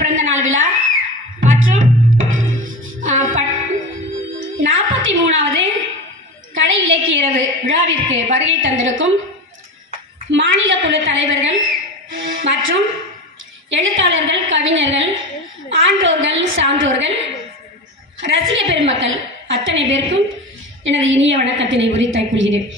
பிறந்த நாள் விழா மற்றும் 43வது கலை இலக்கிய இரவு விழாவிற்கு வருகை தந்திருக்கும் மாநில குழு தலைவர்கள் மற்றும் எழுத்தாளர்கள், கவிஞர்கள், ஆன்றோர்கள், சான்றோர்கள், ரசிக பெருமக்கள் அத்தனை பேருக்கும் எனது இனிய வணக்கத்தினை உரித்தாக்கிக் கொள்கிறேன்.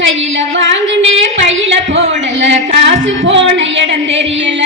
கையில வாங்கினே பையில போடல, காசு போன இடம் தெரியல.